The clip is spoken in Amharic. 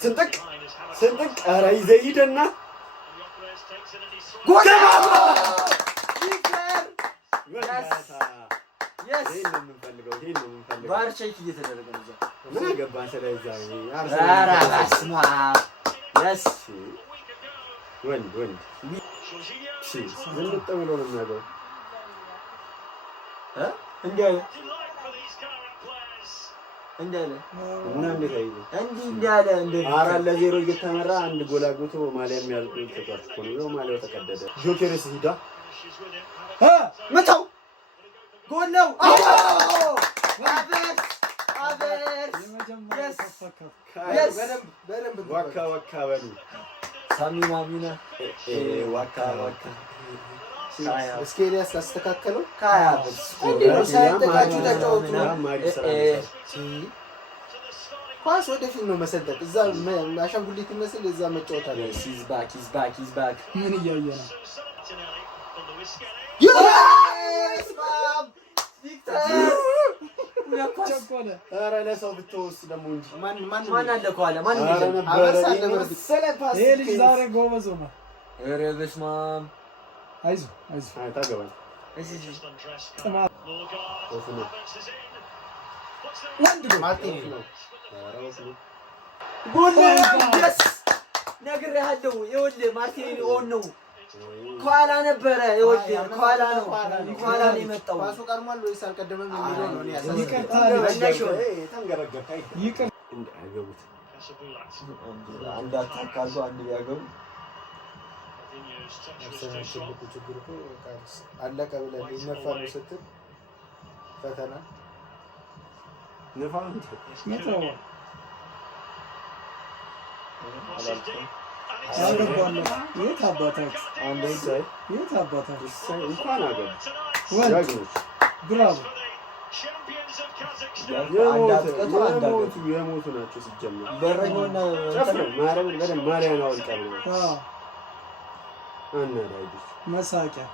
ስንጥቅ ኧረ ይዘህ ሂድና ጎል ይሄን ነው የምንፈልገው ባር ቼክ እየተደረገ ነው ምን አገባን ስለዛ ኧረ በስመ አብ yes ወንድ ምን ተብሎ ነው የሚያገው እንዴ እንዳለ እና እንዴት አይሉ እንዳለ እንደ 4-0 እየተመራ አንድ ጎል አግብቶ ማሊያም ያልኩ ተጫዋች እኮ ነው ማሊያው ተቀደደ ጆኬሬስ ሂዳ መታው ጎል ነው አቤት በደንብ ዋካ በሉ ሳሚ ማሚና ዋካ እስኬሊያስ አስተካከለው ካያብስ ሳይተካቹ ተጫወቱ ኳስ ወደፊት ነው መሰደቅ እዛ አሻንጉሊት ይመስል እዛ መጫወት አለ ሂዝ ባክ ምን እያየ ነው yes ማም ቪክተር ያቆለ ኧረ ለሰው ብትወስ ደሞ እንጂ ማን አለ ኳላ ማን ይላል ይሄ ልጅ ዛሬ ጎበዝ ነው ኧረ በስማም አይዞ ታገባኝ ወንድ ማርቲን ነው ጎል ደስ ነግሬሃለሁ ይኸውልህ ማርቲን ኦን ነው ኳላ ነበረ ይኸውልህ ኳላ ነው የመጣው ኳሱ ቀድሟል ወይስ አልቀደመም የሚለው ነው ያሳየው ይቅርታ ተንገረገርኩ ይቅር አይገቡት አንድ አታካሉ አንድ ያገቡ ችግር እኮ አለቀ ብለህ ይነፋ ነው ስትል ፈተና ነፋን ነው የት አባታችሁ አንዴ ሳይ የት አባታችሁ እንኳን አገር ወንድ ብራቮ የሞቱ ናቸው ሲጀመር በረኛውና ማርያም አወልቃለሁ መሳቂያ